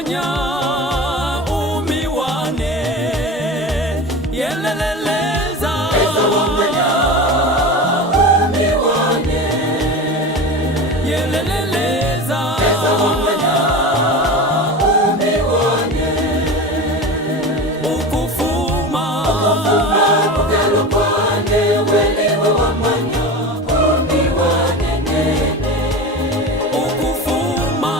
wamanya umiwane yeleleleza eza wamanya umiwane yeleleleza eza wamanya umiwane ukufuma kugalo kwane welewe wamanya umiwane nene ukufuma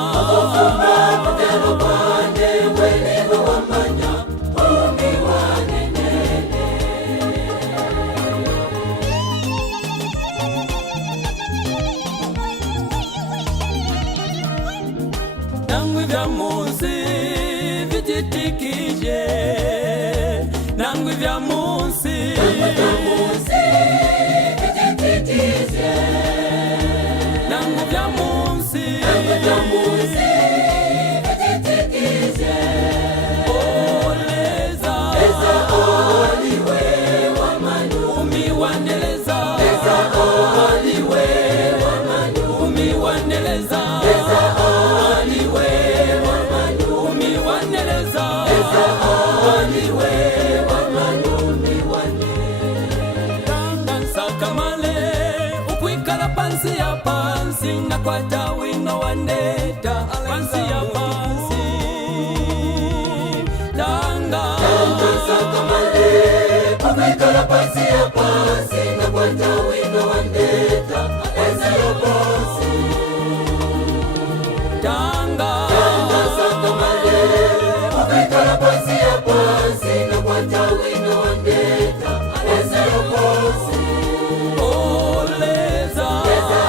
kugalo kwane welewe wamanya umiwane nene nangwe vya munsi vijitikije nangwe vya munsi vijitikije nangwe vya munsi vijitikije oleza eza oliwe wamanyumi wandeleza eza oliwe wamanyumi wandeleza eza oliwe wamanyumi wandeleza eza oliwe wamanyumi wandeleza sakamale ukwikala pansi ya pansi na kwata wino wandeta pansi ya pansi tanga sakamale ukwikala pansi ya pansi na kwata wino wandeta pansi ya pansi tanga sakamale ukwikala pansi ya pansi na kwata wino wandeta pansi ya pansi oleza eza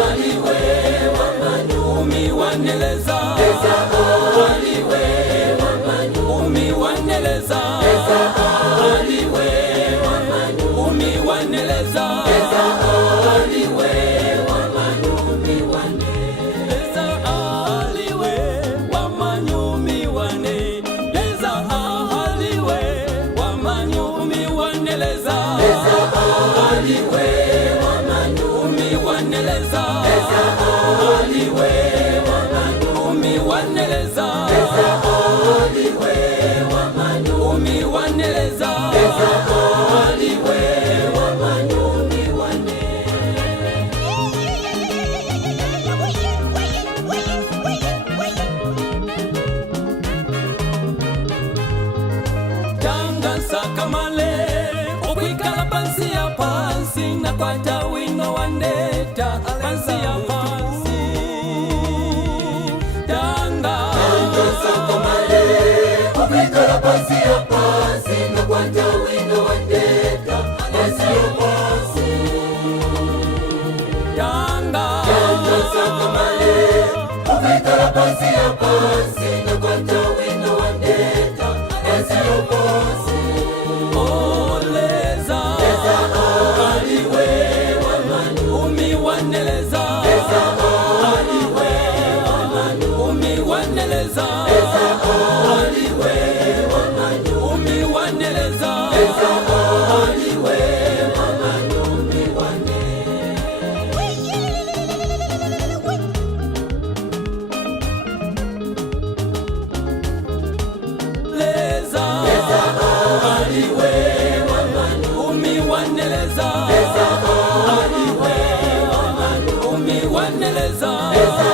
oliwe wamanyumi wandeleza eza oliwe wamanyumi wandeleza eza oliwe wamanyumi wandeleza eza oliwe wamanyumi wandeleza oliwe wamanyumi wandeleza oliwe wamanyumi wandeleza eza oliwe wamanyumi wandeleza eza oliwe wamanyumi wandeleza eza oliwe wamanyumi wandeleza eza oliwe wamanyumi tanga sakamale ukwikala pansi ya pansi na kwata wino wandeta pansi ya pansi tanga sakamale ukwikala pansi ya pansi na kwata wino wandeta pansi ya pansi tanga sakamale ukwikala pansi ya pansi na kwata wino wandeta pansi ya pansi oleza eza oliwe wamanyumi wandeleza eza oliwe wamanyumi wandeleza eza oliwe wamanyumi wandeleza eza oliwe wamanyumi wandeleza eza oliwe wamanyumi wandeleza eza oliwe wamanyumi wandeleza eza